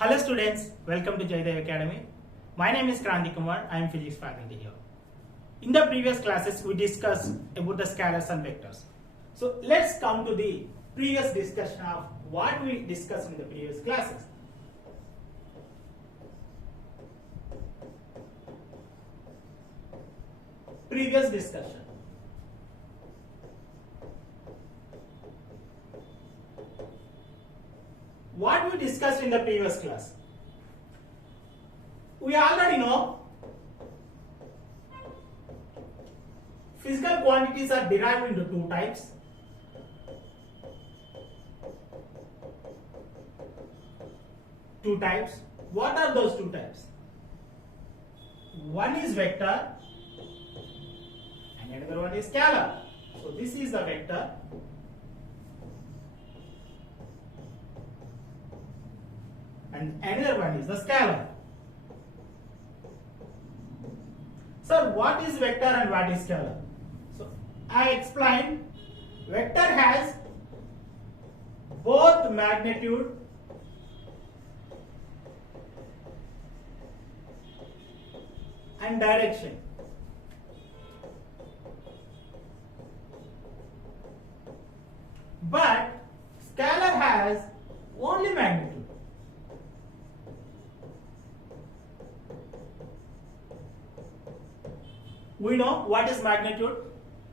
Hello students, welcome to Jayadev Academy. My name is Kranti Kumar, I am physics faculty here. In the previous classes we discussed about the scalars and vectors. So let's come to the previous discussion of what we discussed in the previous classes. Previous discussion. What we discussed in the previous class? We already know physical quantities are derived into two types. What are those two types? One is vector and another one is scalar. So this is the vector and another one is the scalar. So what is vector and what is scalar? So I explained vector has both magnitude and direction. But scalar has only magnitude. We know what is magnitude.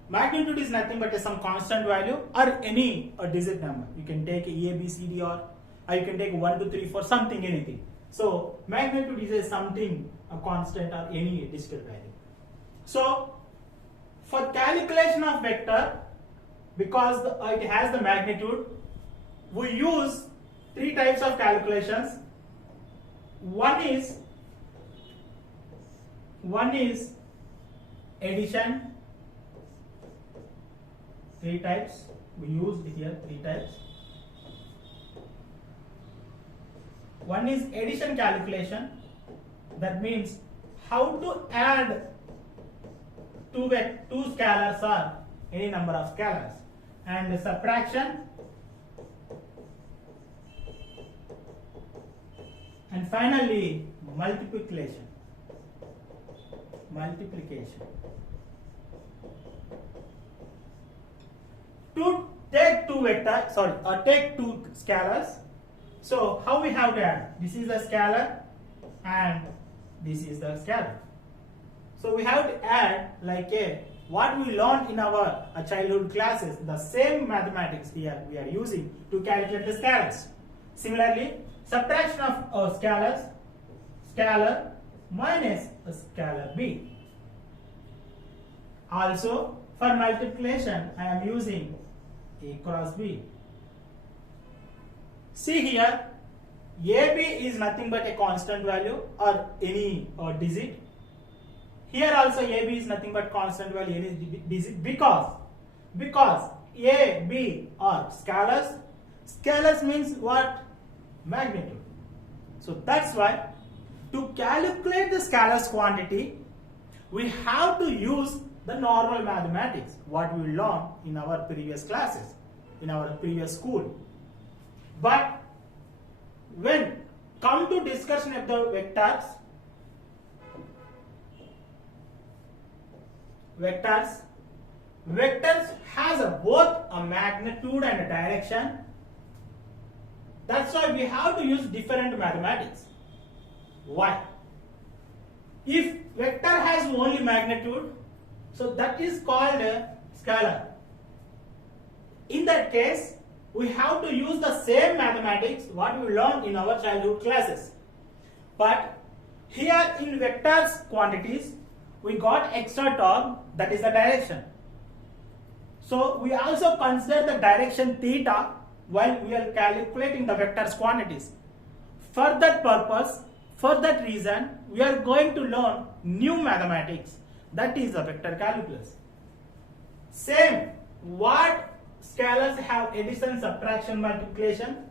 Magnitude is nothing but some constant value or any digit number. You can take A, B, C, D, or you can take 1, 2, 3, 4, something, anything. So magnitude is something, a constant or any digital value. So for calculation of vector, because it has the magnitude, we use three types of calculations. One is addition. Three types we used here. Three types. One is addition calculation. That means how to add two scalars or any number of scalars, and subtraction, and finally multiplication. To take take two scalars. So how we have to add? This is a scalar and this is the scalar. So we have to add like what we learned in our childhood classes. The same mathematics here we are using to calculate the scalars. Similarly, subtraction of scalars, scalar minus a scalar b. Also for multiplication I am using a cross b. See here, AB is nothing but a constant value or any digit. Here also AB is nothing but constant value, any digit, because A, B are scalars. Scalars means what? Magnitude. So that's why to calculate the scalars quantity, we have to use the normal mathematics, what we learned in our previous classes, in our previous school. But when come to discussion of the vectors has both a magnitude and a direction. That's why we have to use different mathematics. Why? If vector has only magnitude, so that is called a scalar. In that case, we have to use the same mathematics what we learned in our childhood classes. But here in vectors quantities, we got extra term, that is the direction. So we also consider the direction theta while we are calculating the vectors quantities. For that purpose, for that reason, we are going to learn new mathematics, that is the vector calculus. Same, what scalars have addition, subtraction, multiplication,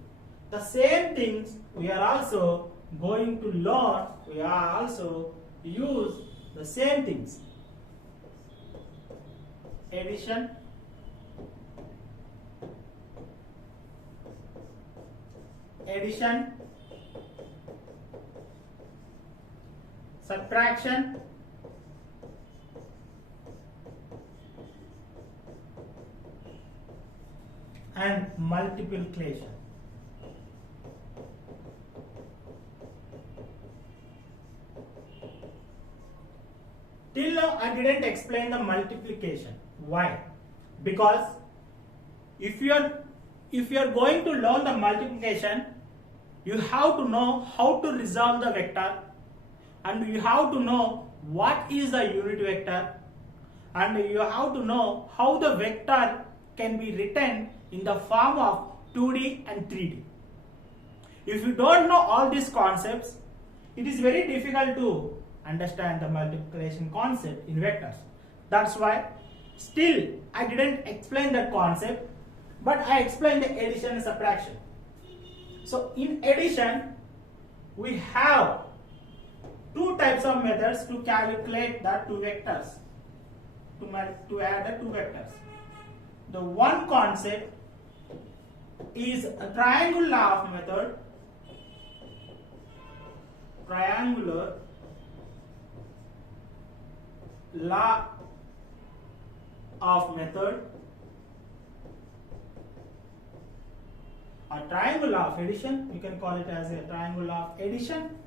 the same things we are also going to learn, we are also use the same things. Addition, addition, subtraction, and multiplication. Till now I didn't explain the multiplication. Why? Because if you are going to learn the multiplication, you have to know how to resolve the vector, and you have to know what is the unit vector, and you have to know how the vector can be written in the form of 2D and 3D. If you don't know all these concepts, it is very difficult to understand the multiplication concept in vectors. That's why still I didn't explain that concept, but I explained the addition and subtraction. So in addition, we have two types of methods to calculate the two vectors, to add the two vectors. The one concept is a triangular law of method, triangular law of method, a triangle law of addition. You can call it as a triangle law of addition.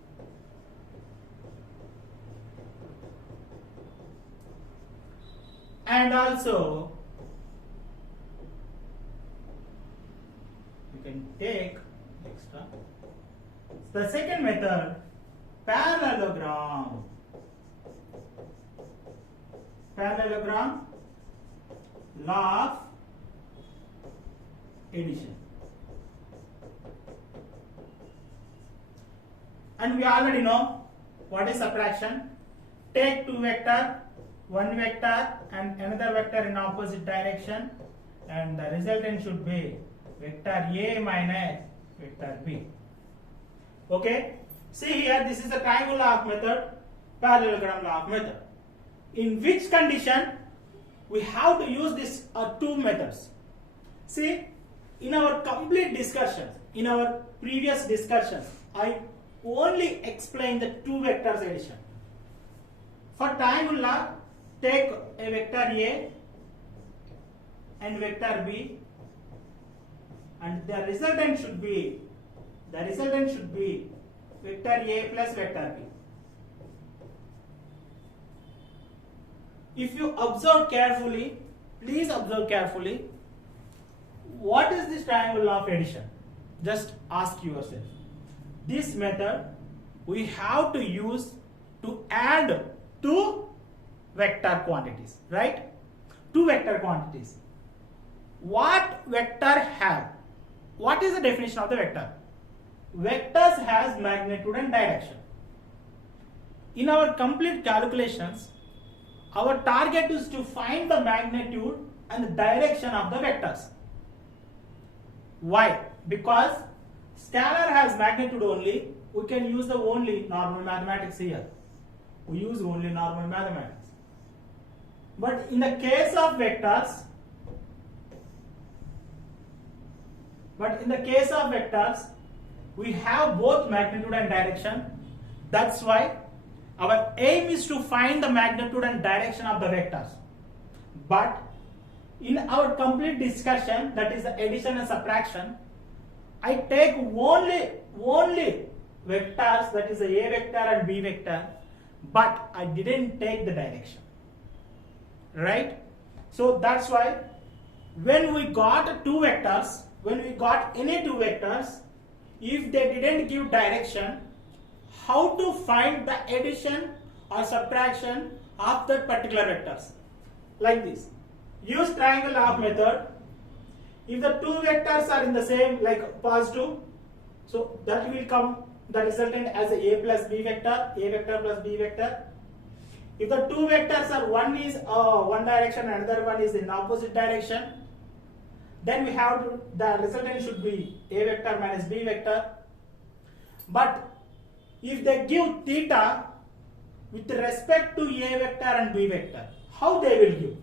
And also you can take extra the second method, parallelogram. Parallelogram law of addition. And we already know what is subtraction. Take two vector, one vector and another vector in opposite direction, and the resultant should be vector A minus vector B. Okay, see here, this is the triangle law of method, parallelogram law of method. In which condition we have to use these two methods? See, in our complete discussions, in our previous discussions, I only explain the two vectors addition. For triangle law, take a vector A and vector B, and the resultant should be vector A plus vector B. If you observe carefully, please observe carefully, what is this triangle law of addition? Just ask yourself. This method we have to use to add two vector quantities, right? Two vector quantities. What vector have? What is the definition of the vector? Vectors has magnitude and direction. In our complete calculations, our target is to find the magnitude and the direction of the vectors. Why? Because scalar has magnitude only, we can use the only normal mathematics here. We use only normal mathematics. But in the case of vectors, we have both magnitude and direction. That's why our aim is to find the magnitude and direction of the vectors. But in our complete discussion, that is the addition and subtraction, I take only vectors, that is the A vector and B vector, but I didn't take the direction. Right? So that's why when we got two vectors, when we got any two vectors, if they didn't give direction, how to find the addition or subtraction of that particular vectors? Like this. Use triangle law of method. If the two vectors are in the same, like positive, so that will come the resultant as a plus B vector, A vector plus B vector. If the two vectors are one is one direction and another one is in opposite direction, then we have to, the resultant should be A vector minus B vector. But if they give theta with respect to A vector and B vector, how they will give?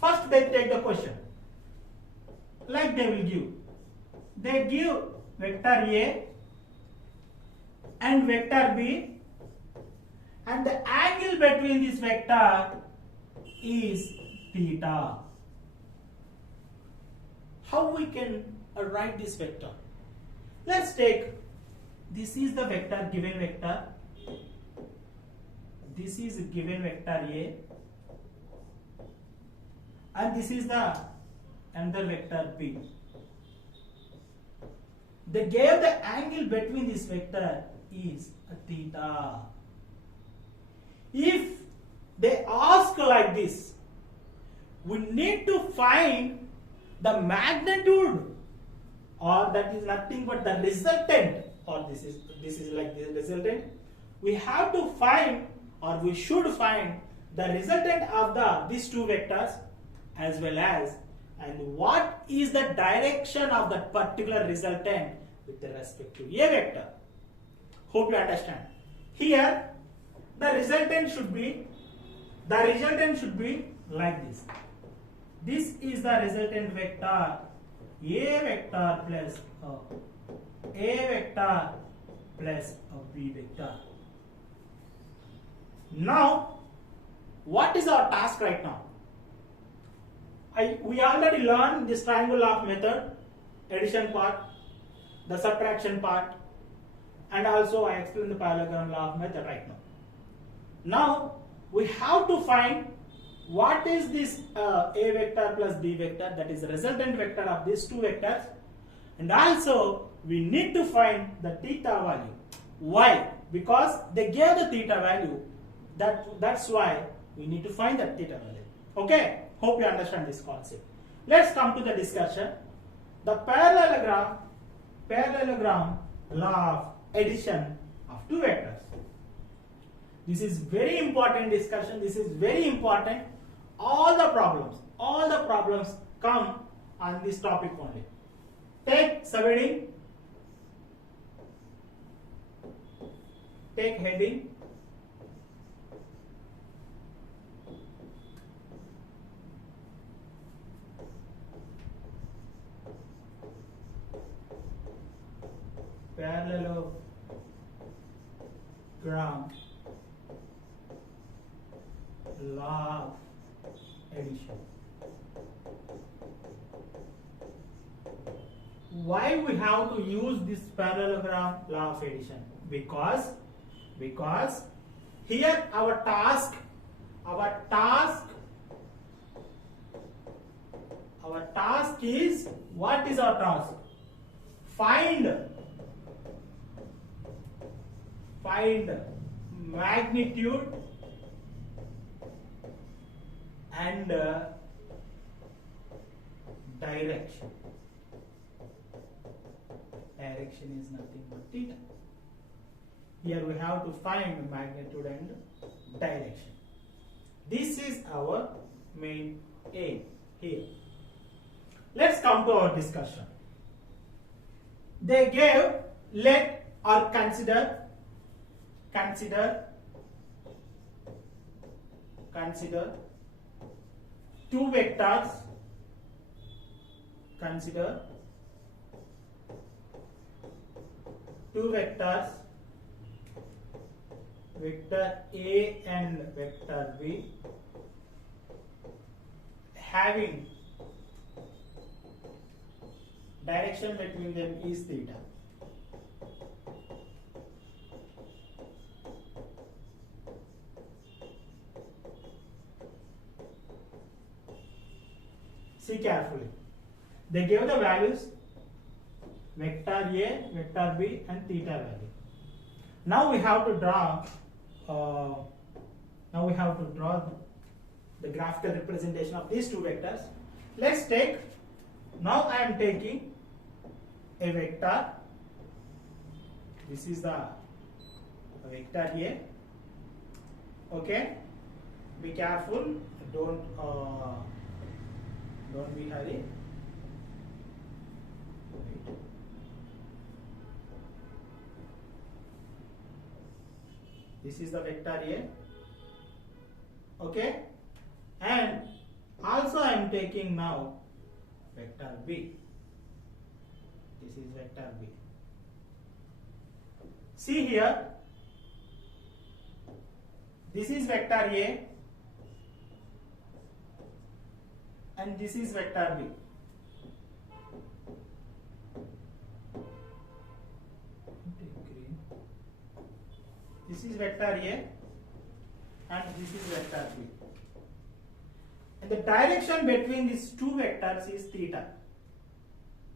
First they take the question. Like they will give. They give vector A and vector B, and the angle between this vector is theta. How we can write this vector? Let's take, this is the vector, given vector. This is given vector A, and this is the another vector B. They gave the angle between this vector is theta. If they ask like this, we need to find the magnitude, or that is nothing but the resultant, or this is like the resultant. We have to find, or we should find, the resultant of these two vectors, as well as and what is the direction of that particular resultant with respect to a vector. Hope you understand. Here the resultant should be like this. This is the resultant vector, a vector plus a vector plus a b vector. Now, what is our task right now? We already learned this triangle of method, addition part, the subtraction part, and also I explained the parallelogram law of method right now. Now, we have to find what is this a vector plus b vector, that is the resultant vector of these two vectors, and also we need to find the theta value. Why? Because they gave the theta value. That's why we need to find that theta value. Okay? Hope you understand this concept. Let's come to the discussion. The parallelogram law of addition of two vectors. This is very important discussion. This is very important. All the problems come on this topic only. Take subheading, take heading, parallelogram law of addition. Why we have to use this parallelogram law of addition? Because here our task is, what is our task? Find magnitude and direction. Direction is nothing but theta. Here we have to find magnitude and direction. This is our main aim here. Let's come to our discussion. They gave, let or consider two vectors, vector A and vector B, having direction between them is theta. See carefully. They gave the values vector A, vector B, and theta value. Now we have to draw. The graphical representation of these two vectors. Let's take. Now I am taking a vector. This is the vector A. Okay. Be careful. Don't be hurry. This is the vector A. Okay, and also I am taking now vector B. This is vector B. See here, This is vector A and this is vector B. This is vector A and this is vector B. And the direction between these two vectors is theta.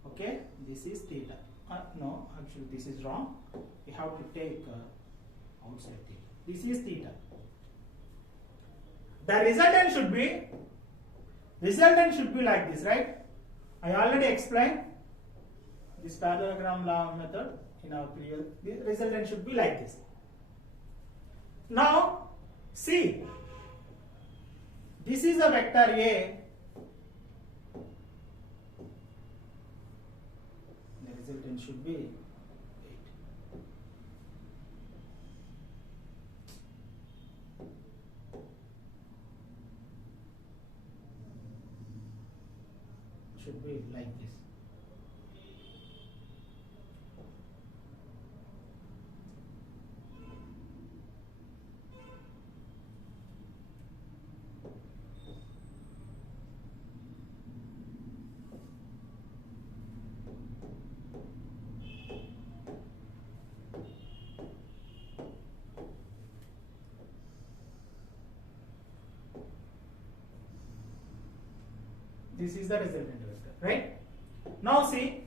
Okay, this is theta. No, actually this is wrong. We have to take outside theta. This is theta. The resultant should be like this, right? I already explained this parallelogram law method in our previous. The resultant should be like this. Now, see, this is a vector A. The resultant should be 8. Should be like this. This is the resultant vector, right? Now see,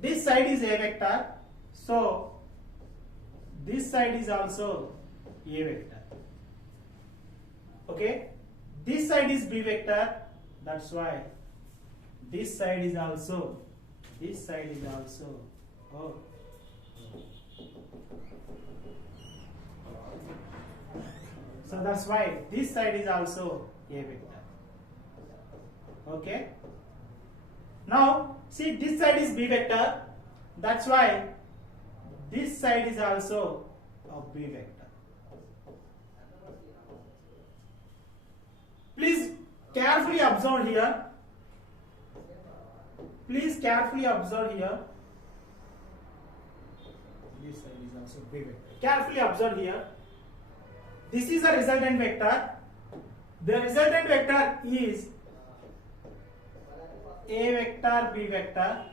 this side is A vector, so this side is also A vector. Okay, this side is B vector, that's why this side is also oh. So that's why this side is also A vector. Okay. Now see, this side is B vector, that's why this side is also a B vector. Please carefully observe here. This side is also B vector. Carefully observe here. This is the resultant vector. The resultant vector is A vector, B vector.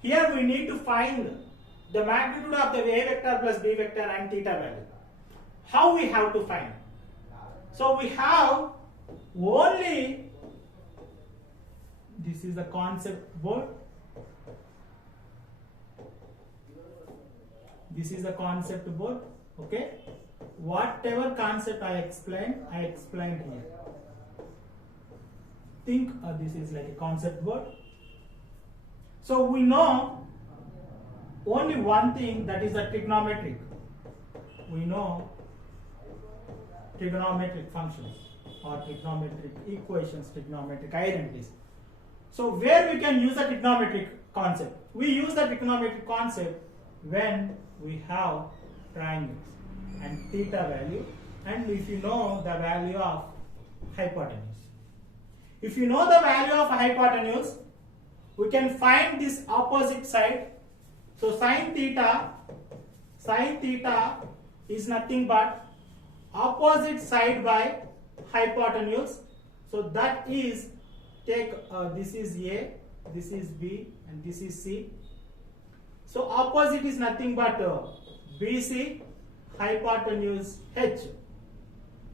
Here we need to find the magnitude of the A vector plus B vector and theta value. How we have to find? So we have only, this is the concept board. This is the concept board. Okay. Whatever concept I explained here. Think this is like a concept board. So we know only one thing, that is the trigonometric. We know trigonometric functions or trigonometric equations, trigonometric identities. So where we can use the trigonometric concept? We use the trigonometric concept when we have triangles and theta value, and if you know the value of hypotenuse. If you know the value of hypotenuse, we can find this opposite side. So sine theta is nothing but opposite side by hypotenuse. So that is, take this is A, this is B, and this is C. So opposite is nothing but BC, hypotenuse H.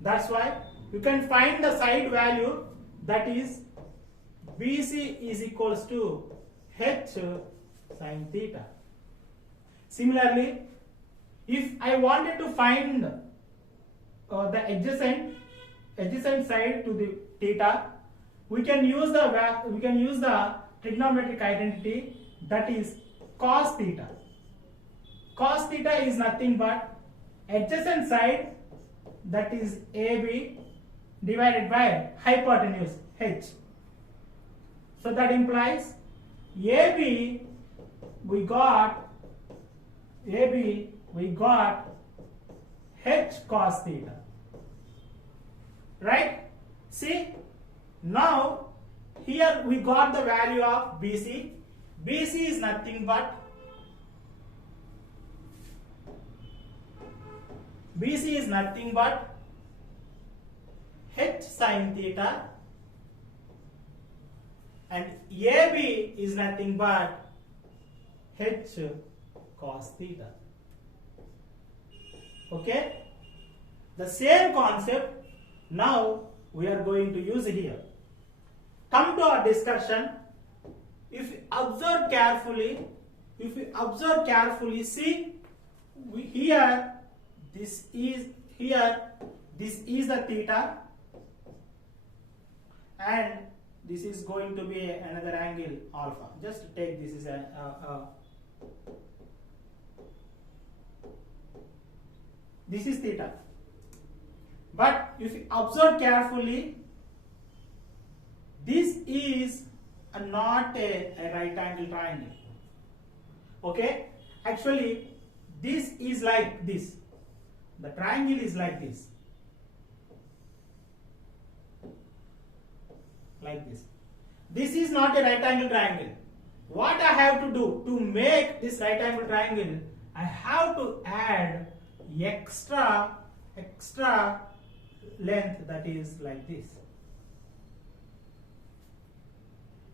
That's why you can find the side value, that is BC is equals to H sine theta. Similarly, if I wanted to find the adjacent side to the theta, we can use the trigonometric identity, that is cos theta. Cos theta is nothing but adjacent side, that is AB, divided by hypotenuse H. So that implies AB we got H cos theta. Right? See, now here we got the value of BC. BC is nothing but BC is nothing but H sin theta, and AB is nothing but H cos theta. Okay? The same concept now we are going to use here. Come to our discussion. If you observe carefully, see here, this is the theta, and this is going to be another angle alpha. Just take this is this is theta. But if you observe carefully, this is not a right angle triangle. Okay? Actually, this is like this. The triangle is like this. Like this. This is not a right angle triangle. What I have to do to make this right angle triangle, I have to add extra length, that is like this.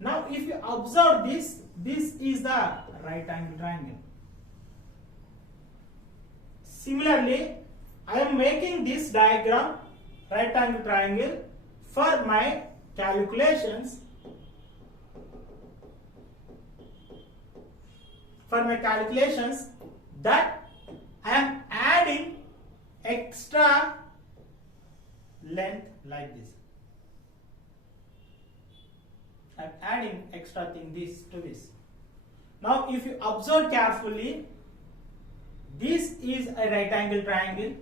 Now if you observe this is the right angle triangle. Similarly, I am making this diagram, right angle triangle, for my calculations. That I am adding extra length like this. I am adding extra thing this to this. Now if you observe carefully, this is a right angle triangle.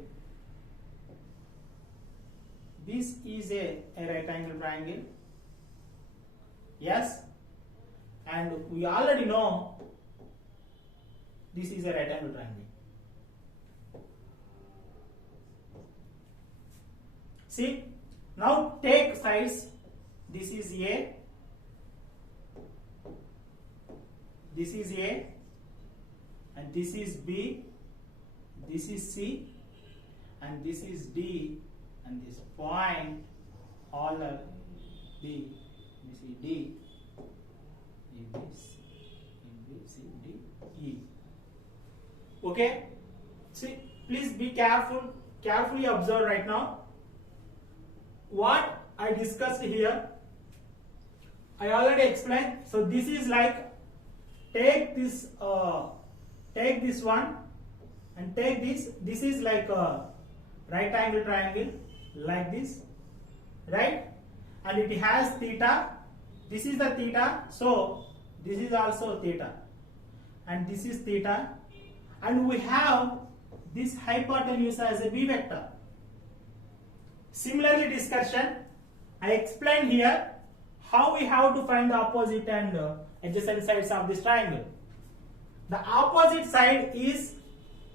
This is a right angle triangle. Yes, and we already know this is a right angle triangle. See, now take sides. This is A, this is A, and this is B, this is C, and this is D, and this point, all are B, this is D, A, B, C, D, E. Okay? See, please be careful, carefully observe right now. What I discussed here, I already explained. So this is like, take this one and take this. This is like a right angle triangle like this, right? And it has theta. This is the theta. So this is also theta, and this is theta. And we have this hypotenuse as a B vector. Similarly discussion, I explained here how we have to find the opposite and adjacent sides of this triangle. The opposite side is,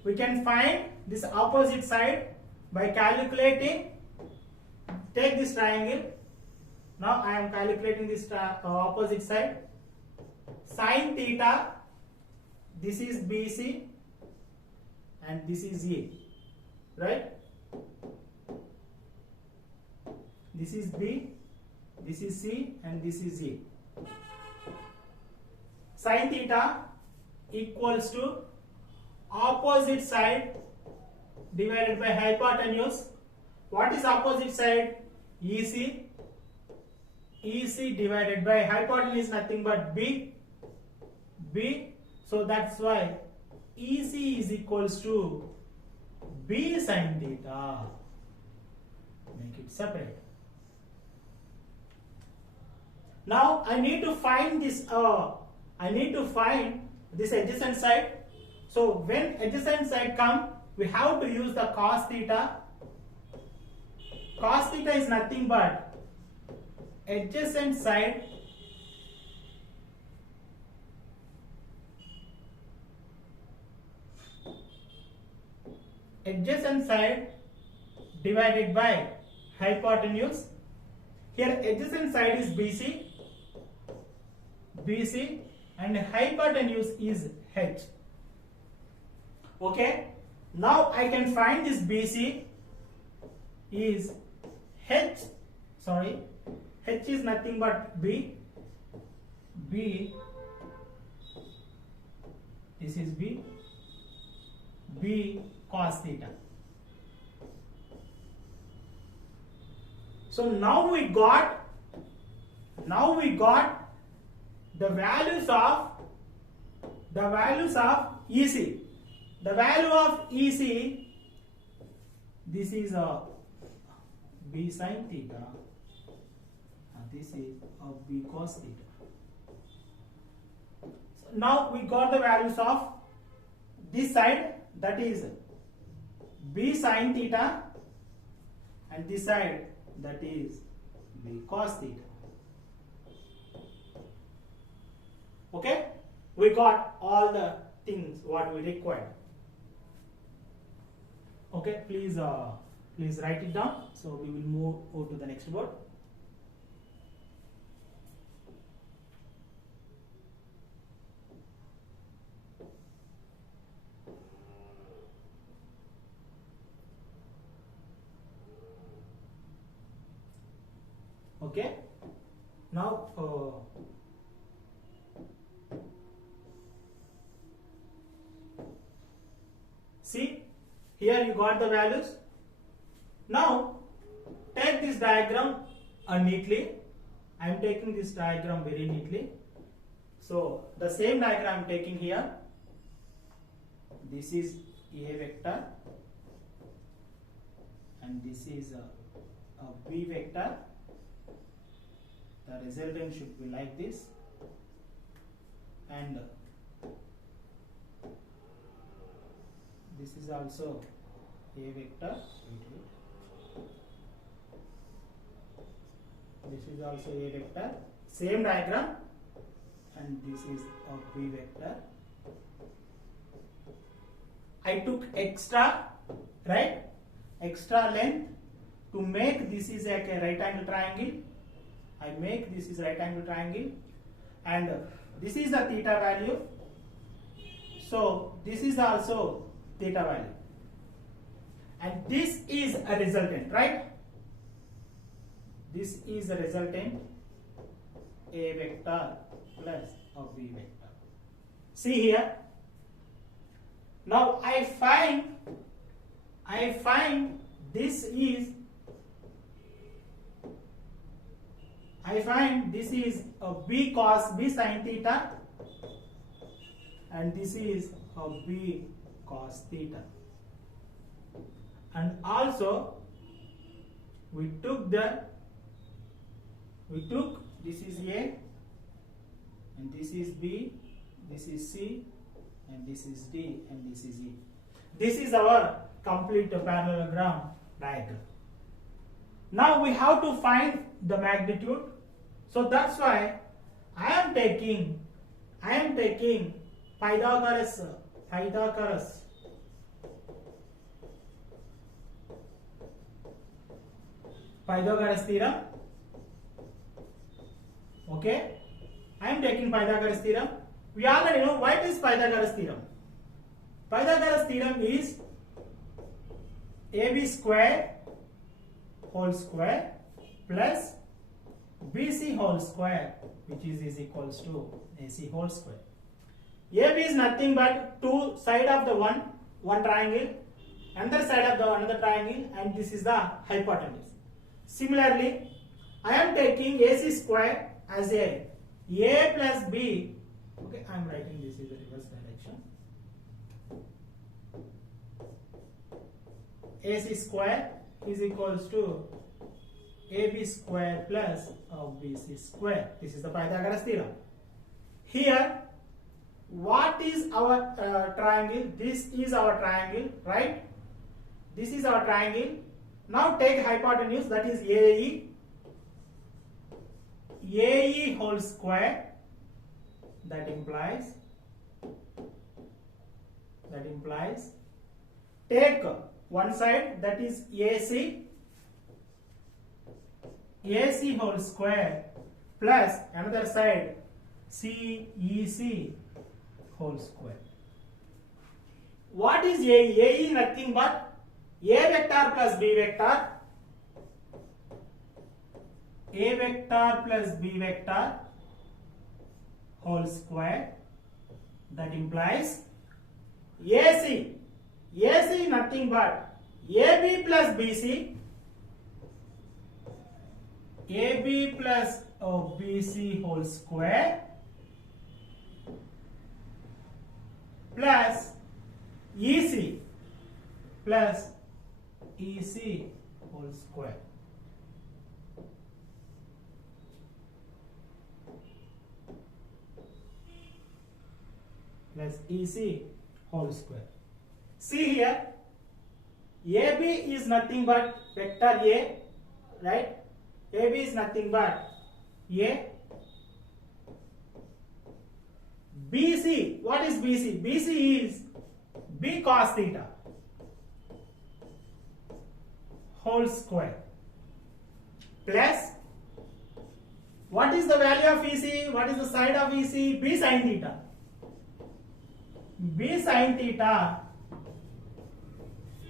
we can find this opposite side by calculating, take this triangle. Now I am calculating this opposite side. Sin theta, this is BC and this is A, right? This is B, this is C, and this is A. Sin theta equals to opposite side divided by hypotenuse. What is opposite side? EC. EC divided by hypotenuse is nothing but B. B. So that's why EC is equals to B sin theta. Make it separate. Now I need to find this. Adjacent side. So when adjacent side come, we have to use the cos theta. Cos theta is nothing but adjacent side divided by hypotenuse. Here adjacent side is BC, and hypotenuse is H. Okay. Now I can find this BC is H, sorry, H is nothing but B, this is B cos theta. So now we got the values of EC. The value of EC, this is a B sin theta, and this is a B cos theta. So now we got the values of this side, that is B sin theta, and this side, that is B cos theta. Okay, we got all the things what we required. Okay, please write it down. So we will move to the next board. Okay, now see, here you got the values. Now take this diagram neatly. I am taking this diagram very neatly. So the same diagram I am taking here. This is A vector and this is a B vector. The resultant should be like this, and this is also A vector. This is also A vector. Same diagram, and this is a B vector. I took extra length to make this is like a right angle triangle. I make this is right angle triangle, and this is the theta value. So this is also theta value, and this is a resultant, right? This is a resultant, A vector plus a B vector. See here. Now I find this is a B sin theta, and this is a B cos theta. And also we took this is A, and this is B, this is C, and this is D, and this is E. This is our complete parallelogram diagram. Now we have to find the magnitude. So that's why I am taking Pythagoras theorem. Okay, I am taking Pythagoras theorem. We already know what is Pythagoras theorem. Pythagoras theorem is AB square whole square plus BC whole square, which is equals to AC whole square. AB is nothing but two sides of the one triangle, another side of the another triangle, and this is the hypotenuse. Similarly, I am taking AC square as A plus B. Okay, I am writing this in the reverse direction. AC square is equals to AB square plus BC square. This is the Pythagoras theorem. Here, what is our triangle? This is our triangle, right? This is our triangle. Now take hypotenuse, that is AE whole square. That implies take one side, that is AC whole square plus another side CEC whole square. What is A? A is nothing but A vector plus B vector. A vector plus B vector whole square. That implies AC. AC is nothing but AB plus BC. AB plus BC whole square plus EC plus EC whole square. Plus EC whole square. See here, AB is nothing but vector A, right? AB is nothing but A. BC, what is BC? BC is B cos theta whole square plus what is the value of EC? What is the side of EC? B sin theta. B sin theta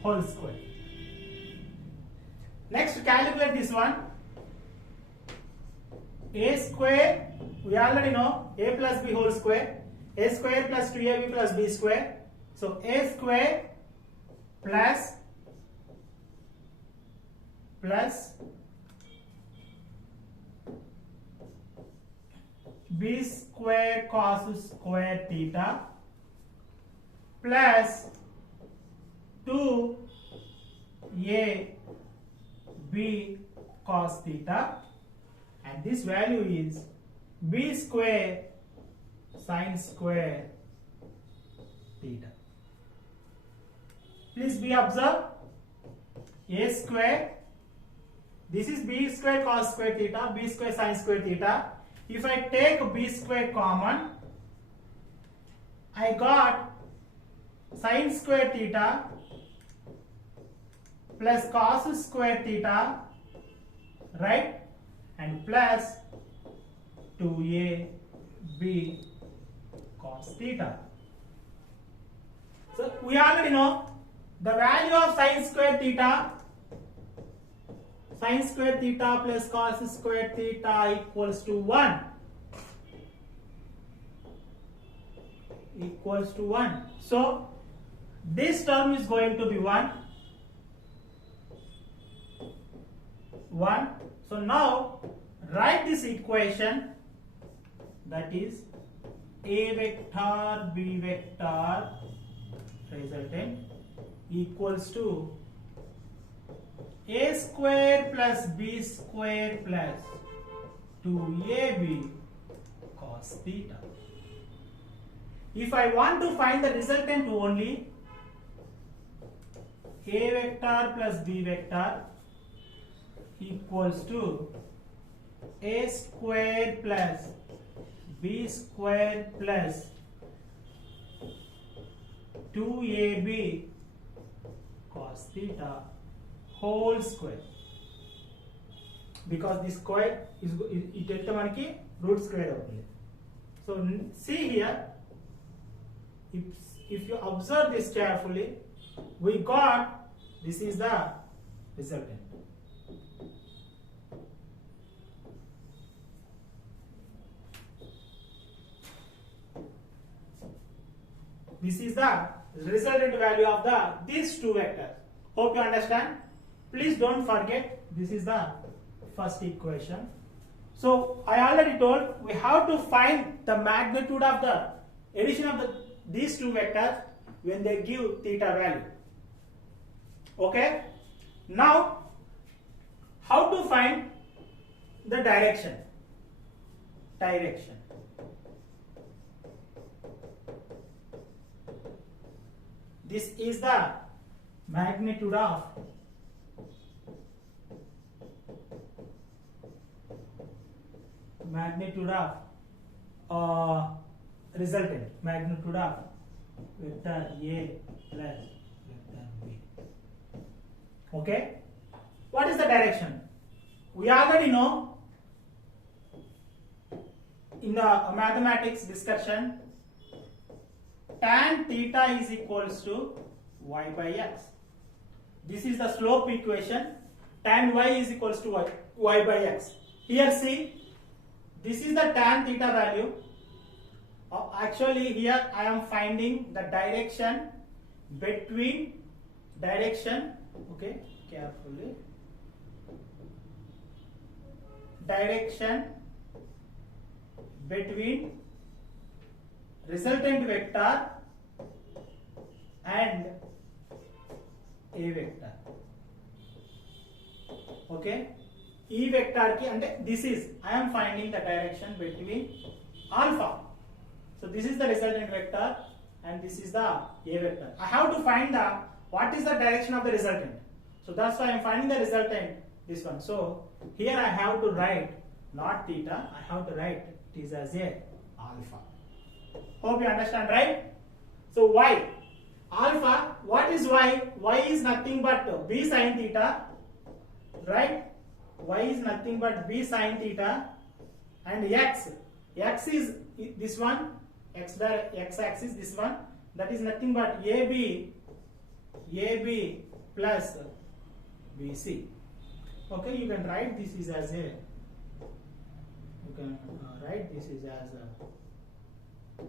whole square. Next, calculate this one. A square, we already know A plus B whole square. A square plus 2AB plus B square. So A square plus B square cos square theta plus 2AB cos theta, and this value is B square sin square theta. Please be observed. A square, this is B square cos square theta, B square sin square theta. If I take B square common, I got sin square theta plus cos square theta, right? And plus 2AB cos theta. So we already know the value of sin square theta plus cos square theta equals to 1. So this term is going to be 1. So now write this equation, that is A vector B vector resultant equals to A square plus B square plus 2AB cos theta. If I want to find the resultant only, A vector plus B vector equals to A square plus B square plus 2AB cos theta whole square, because this square is it manaki root square avutundi. So see here, if you observe this carefully, we got this is the resultant. This is the resultant value of these two vectors. Hope you understand. Please don't forget, this is the first equation. So I already told we have to find the magnitude of the addition of these two vectors when they give theta value. Okay. Now how to find the direction? This is the magnitude of resultant, magnitude of vector A plus vector B. Okay. What is the direction? We already know in the mathematics discussion, tan theta is equals to y by x. This is the slope equation. Tan y is equals to y by x. Here see, this is the tan theta value. Actually here I am finding the direction between okay, carefully, direction between resultant vector and a vector. Okay, E vector ki, and this is, I am finding the direction between alpha. So this is the resultant vector and this is the A vector. I have to find the what is the direction of the resultant. So that's why I am finding the resultant, this one. So here I have to write not theta, I have to write it is as a alpha. Hope you understand, right? So y, alpha, what is y? Y is nothing but b sin theta, right? Y is nothing but b sin theta, and x is this one, x axis this one, that is nothing but AB plus BC. Okay, you can write this is as a, you can write this is as a,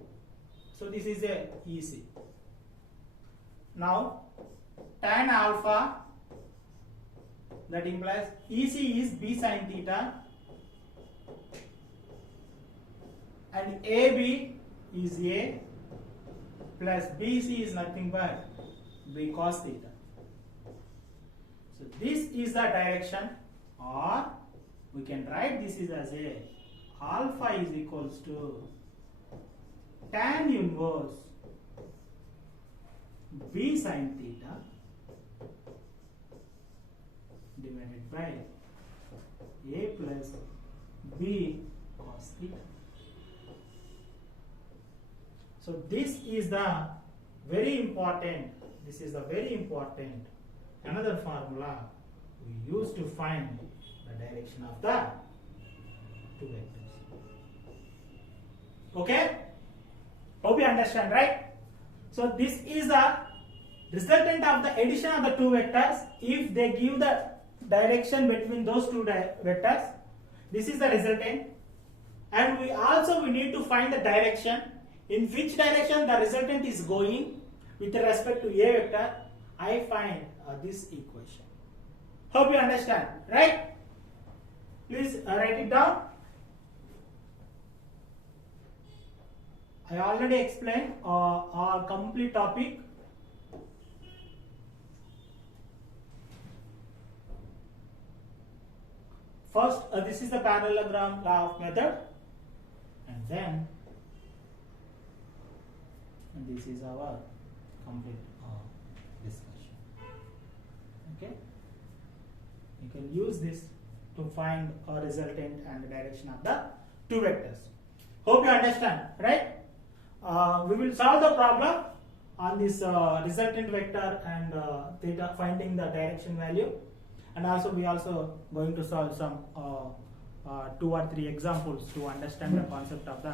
so this is a EC. Now tan alpha, that implies EC is b sin theta and AB is A plus BC is nothing but B cos theta. So this is the direction, or we can write this is as a alpha is equals to tan inverse B sin theta divided by A plus B cos theta. So this is the very important, another formula we use to find the direction of the two vectors. Okay? Hope you understand, right? So this is the resultant of the addition of the two vectors. If they give the direction between those two vectors, this is the resultant. And we need to find the direction, in which direction the resultant is going with respect to A vector. I find this equation. Hope you understand, right? Please write it down. I already explained our complete topic. First, this is the parallelogram law of method, and then this is our complete discussion. Okay, you can use this to find a resultant and the direction of the two vectors. Hope you understand, right? We will solve the problem on this resultant vector and theta, finding the direction value, and also we also going to solve some 2 or 3 examples to understand the concept of the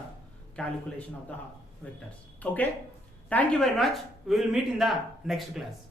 calculation of the vectors. Okay, thank you very much. We will meet in the next class.